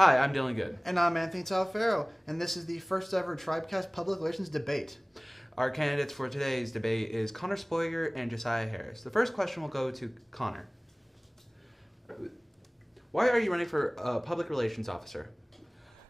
Hi, I'm Dylan Good. And I'm Anthony Talfaro, and this is the first ever Tribecast Public Relations Debate. Our candidates for today's debate is Connor Spolyar and Jesiah Harris. The first question will go to Connor. Why are you running for public relations officer?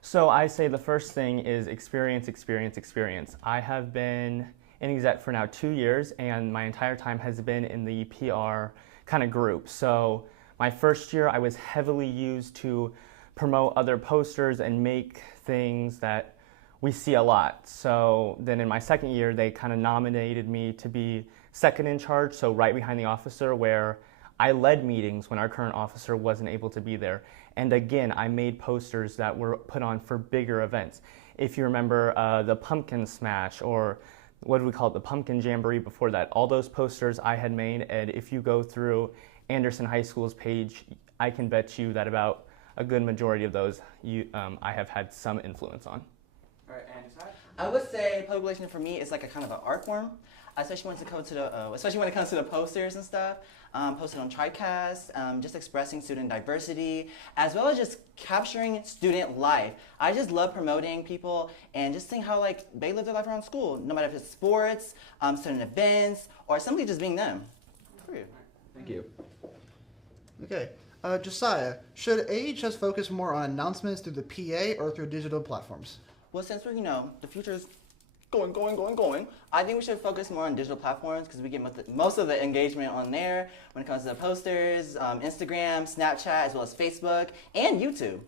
So I say the first thing is experience, experience, experience. I have been in exec for now 2 years, and my entire time has been in the PR kind of group. So my first year, I was heavily used to promote other posters and make things that we see a lot. So then in my second year, they kind of nominated me to be second in charge, so right behind the officer, where I led meetings when our current officer wasn't able to be there. And again, I made posters that were put on for bigger events. If you remember the Pumpkin Smash, or what do we call it, the Pumpkin Jamboree before that, all those posters I had made, and if you go through Anderson High School's page, I can bet you that about a good majority of those I have had some influence on. All right, and Jesiah? I would say public relations for me is like a kind of an art form, especially when it comes to the posters and stuff. Posted on Tribecast, just expressing student diversity, as well as just capturing student life. I just love promoting people and just seeing how they live their life around school, no matter if it's sports, student events, or simply just being them. Thank you. Okay, Jesiah, should AHS focus more on announcements through the PA or through digital platforms? Well, since we're, the future is going, I think we should focus more on digital platforms because we get most of the engagement on there when it comes to the posters, Instagram, Snapchat, as well as Facebook, and YouTube.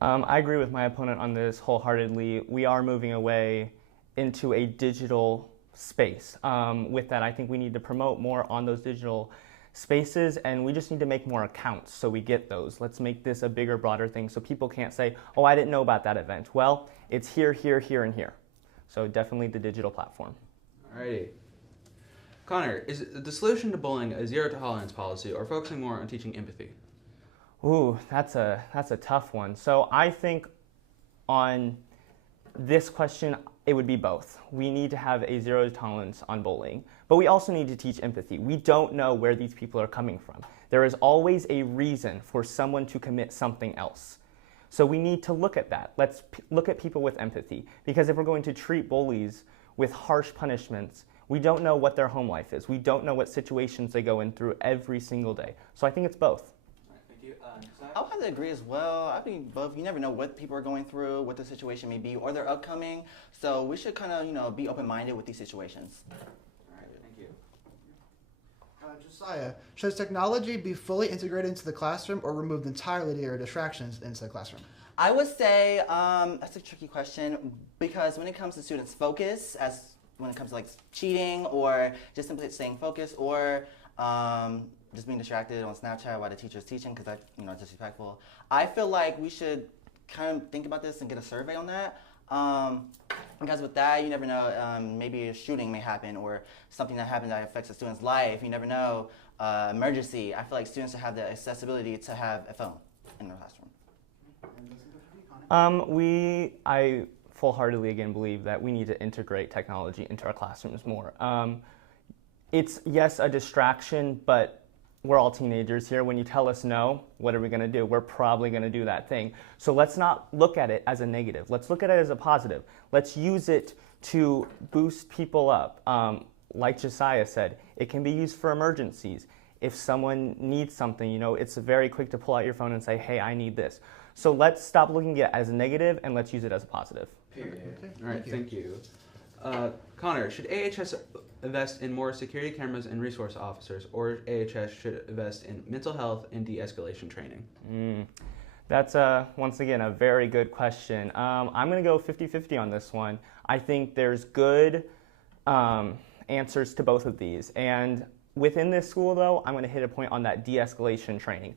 I agree with my opponent on this wholeheartedly. We are moving away into a digital space. With that, I think we need to promote more on those digital spaces, and we just need to make more accounts so we get those. Let's make this a bigger, broader thing so people can't say, oh, I didn't know about that event. Well, it's here, here, here, and here. So definitely the digital platform. Alrighty. Connor, is the solution to bullying a zero tolerance policy or focusing more on teaching empathy? Ooh, that's a tough one. So I think on this question, it would be both. We need to have a zero tolerance on bullying, but we also need to teach empathy. We don't know where these people are coming from. There is always a reason for someone to commit something else. So we need to look at that. Let's look at people with empathy, because if we're going to treat bullies with harsh punishments, we don't know what their home life is. We don't know what situations they go in through every single day. So I think it's both. Thank you. I would have to agree as well. I think both. You never know what people are going through, what the situation may be, or they're upcoming. So we should kind of, be open-minded with these situations. All right, thank you. Jesiah, should technology be fully integrated into the classroom or removed entirely or distractions into the classroom? I would say that's a tricky question because when it comes to students' focus, when it comes to cheating or just simply staying focused or just being distracted on Snapchat while the teacher's teaching because that's disrespectful. I feel like we should kind of think about this and get a survey on that. Because with that, you never know, maybe a shooting may happen or something that happens that affects a student's life. You never know, emergency. I feel like students should have the accessibility to have a phone in their classroom. I full-heartedly again believe that we need to integrate technology into our classrooms more. It's, yes, a distraction, but we're all teenagers here. When you tell us no, what are we going to do? We're probably going to do that thing. So let's not look at it as a negative. Let's look at it as a positive. Let's use it to boost people up. Like Jesiah said, it can be used for emergencies. If someone needs something, it's very quick to pull out your phone and say, hey, I need this. So let's stop looking at it as a negative and let's use it as a positive. Period. Okay. All right, thank you. Connor, should AHS invest in more security cameras and resource officers, or AHS should invest in mental health and de-escalation training? That's, once again, a very good question. I'm going to go 50-50 on this one. I think there's good answers to both of these. And within this school, though, I'm going to hit a point on that de-escalation training.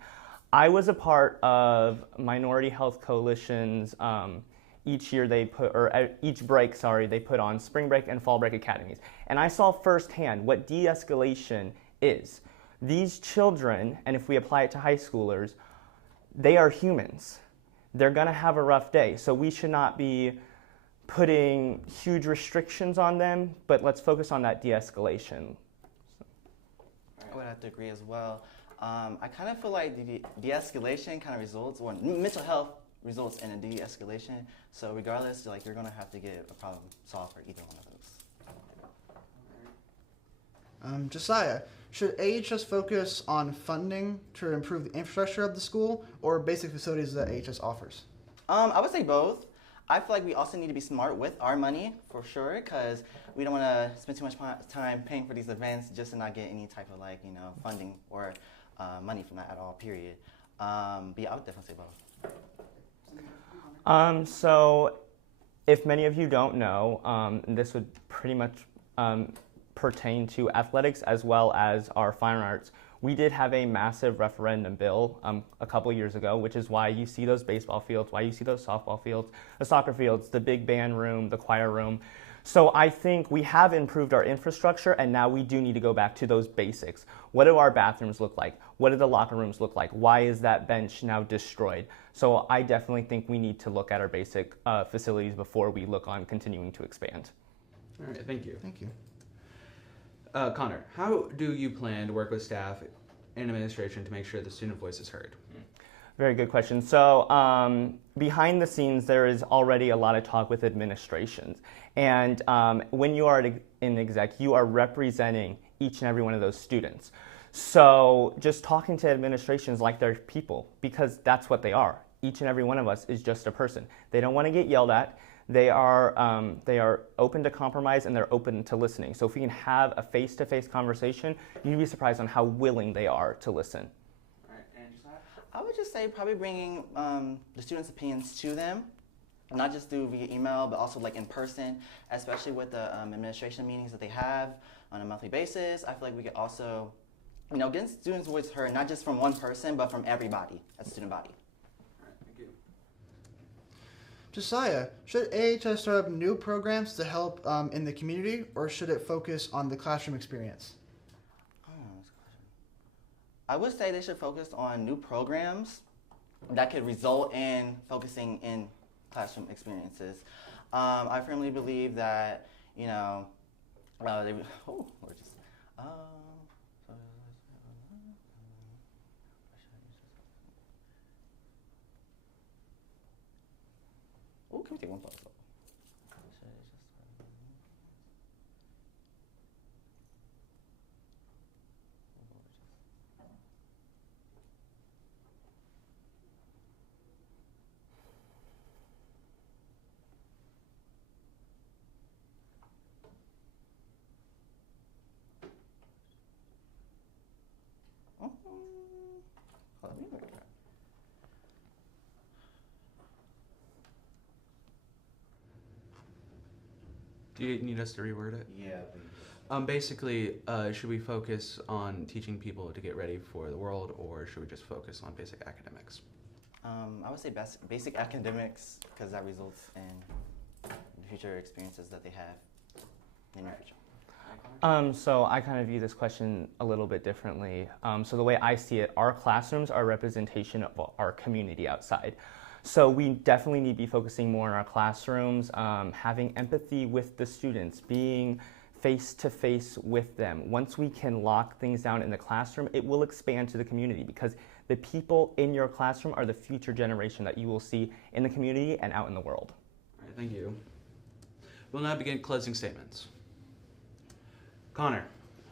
I was a part of Minority Health Coalition's each year each break, they put on spring break and fall break academies. And I saw firsthand what de-escalation is. These children, and if we apply it to high schoolers, they are humans. They're gonna have a rough day. So we should not be putting huge restrictions on them, but let's focus on that de-escalation. I would have to agree as well. I kind of feel like the de-escalation kind of results, or mental health results in a de-escalation. So regardless, like you're gonna have to get a problem solved for either one of those. Jesiah, should AHS focus on funding to improve the infrastructure of the school or basic facilities that AHS offers? I would say both. I feel like we also need to be smart with our money for sure, because we don't want to spend too much time paying for these events just to not get any type of funding or money from that at all. Period. But yeah, I would definitely say both. So, if many of you don't know, this would pretty much pertain to athletics as well as our fine arts. We did have a massive referendum bill a couple years ago, which is why you see those baseball fields, why you see those softball fields, the soccer fields, the big band room, the choir room. So I think we have improved our infrastructure, and now we do need to go back to those basics. What do our bathrooms look like? What do the locker rooms look like? Why is that bench now destroyed? So I definitely think we need to look at our basic facilities before we look on continuing to expand. All right, thank you. Thank you. Connor, how do you plan to work with staff and administration to make sure the student voice is heard? Very good question. So behind the scenes, there is already a lot of talk with administrations. And when you are an exec, you are representing each and every one of those students. So just talking to administrations like they're people, because that's what they are. Each and every one of us is just a person. They don't want to get yelled at. They are open to compromise, and they're open to listening. So if we can have a face-to-face conversation, you'd be surprised on how willing they are to listen. All right, and Jesiah? I would just say probably bringing the students' opinions to them, not just through via email, but also like in person, especially with the administration meetings that they have on a monthly basis. I feel like we could also, get students' voice heard, not just from one person, but from everybody as a student body. All right, thank you. Jesiah, should AHS start up new programs to help in the community, or should it focus on the classroom experience? I would say they should focus on new programs that could result in focusing in classroom experiences. I firmly believe that, can we take one pause? Do you need us to reword it? Yeah, please. Basically, should we focus on teaching people to get ready for the world, or should we just focus on basic academics? I would say basic academics, because that results in the future experiences that they have in the future. So I kind of view this question a little bit differently. So the way I see it, our classrooms are a representation of our community outside. So we definitely need to be focusing more on our classrooms, having empathy with the students, being face-to-face with them. Once we can lock things down in the classroom, it will expand to the community, because the people in your classroom are the future generation that you will see in the community and out in the world. All right, thank you. We'll now begin closing statements. Connor,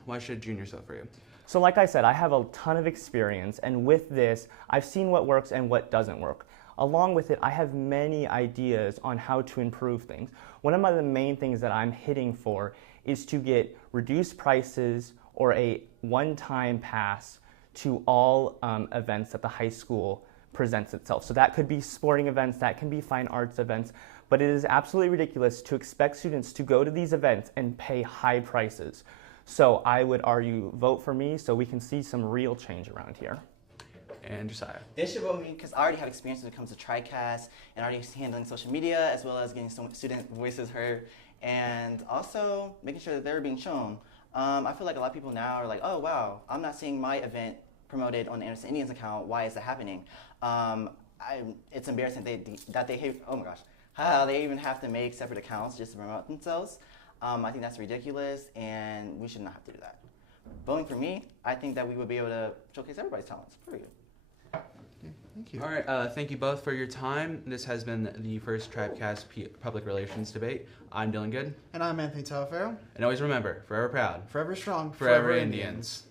why should juniors vote for you? So like I said, I have a ton of experience, and with this, I've seen what works and what doesn't work. Along with it, I have many ideas on how to improve things. One of the main things that I'm hitting for is to get reduced prices or a one-time pass to all events that the high school presents itself. So that could be sporting events, that can be fine arts events, but it is absolutely ridiculous to expect students to go to these events and pay high prices. So I would argue, vote for me so we can see some real change around here. And Jesiah. They should vote me because I already have experience when it comes to Tribecast and already handling social media, as well as getting some student voices heard, and also making sure that they're being shown. I feel like a lot of people now are like, oh wow, I'm not seeing my event promoted on the Anderson Indians account. Why is that happening? It's embarrassing that they oh my gosh, how they even have to make separate accounts just to promote themselves. I think that's ridiculous, and we should not have to do that. voting for me, I think that we would be able to showcase everybody's talents. Period. Thank you. All right, thank you both for your time. This has been the first Tribecast Public Relations Debate. I'm Dylan Good. And I'm Anthony Talaferro. And always remember, forever proud, Forever strong. forever Indians.